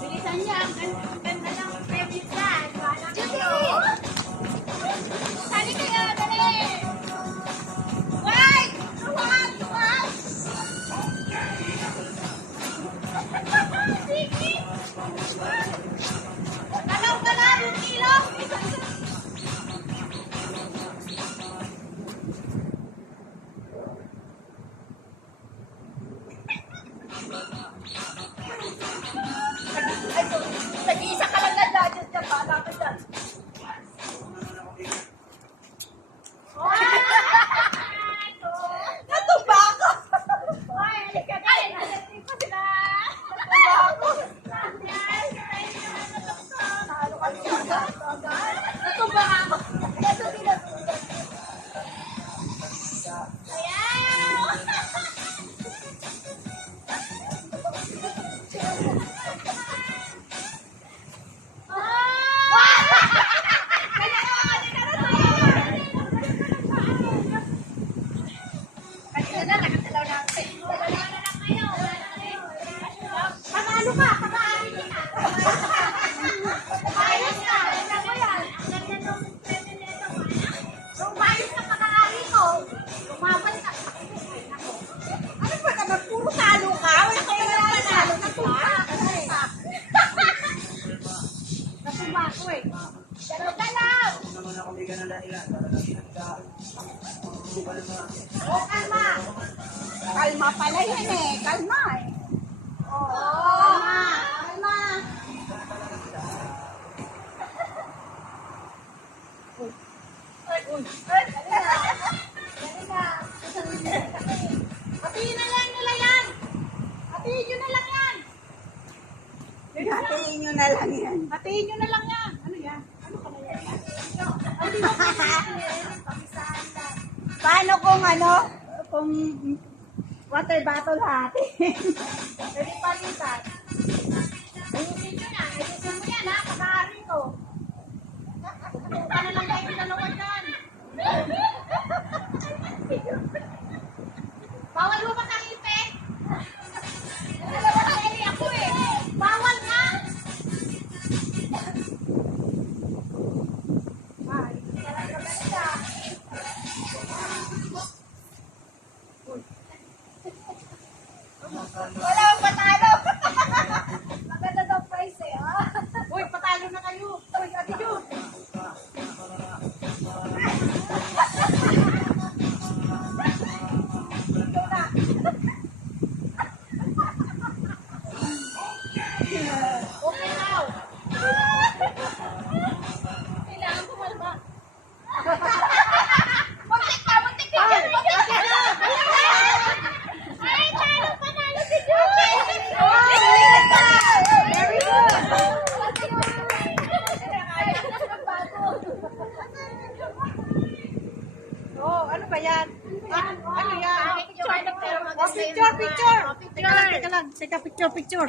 Bilisan niya. Ang ganda ng premise yan. Sali kayo, dali! Wait! Tuwag! Tuwag! Sige! Galaw-galaw yung ilong! Nag-iisa ka lang na gadget niya pa. Dapat yan. Natumba ako! Ay, halika ka! Nalati pa sila! Natumba ako! Natumba ako! Ayaw! Panalo ka! Pag-aari ka! Ayos ka! Ganda mo yan! Ang ganda nung pwede nito. Nung ayos ka pag-aari ko, lumabas ka. Ano ba naman? Puro talo ka? Wala kayo na talo. Natumba! Natumba ako eh. Galaw-galaw! naman ako bigyan ng dahilan para lang hindi pa naman. O, kalma! Kalma pala yan eh. Kalma eh. Oo. Kalma. Kalma. Uy. Uy. Dali na. Hatiin na lang nila yan. Hatiin nyo na lang yan. Hatiin nyo na lang yan. Hatiin nyo na lang yan. Ano yan? Ano ka na yan? Paano kung kung water bottle natin? Pwede palitan. Ayusin nyo na. Ayusin mo yan ha. Pag-aari ko. Pupunta na lang kayo dalawa dyan. Bawal mo ba kalipin? Dalawa na eli ako eh. Bawal nga. Ay, talaga ganda. Wala akong patalo. Maganda daw price eh. Uy, patalo na kayo. Uy, Ate Jun. Ikaw na. Okay now. Kailangan pumalma. Muntik ka, muntik ka. Muntik ka. Ay, panalo si Jun. Very good. Oh, ano ba yan? Ano yan? Oh, picture, picture. Teka lang. Teka, picture.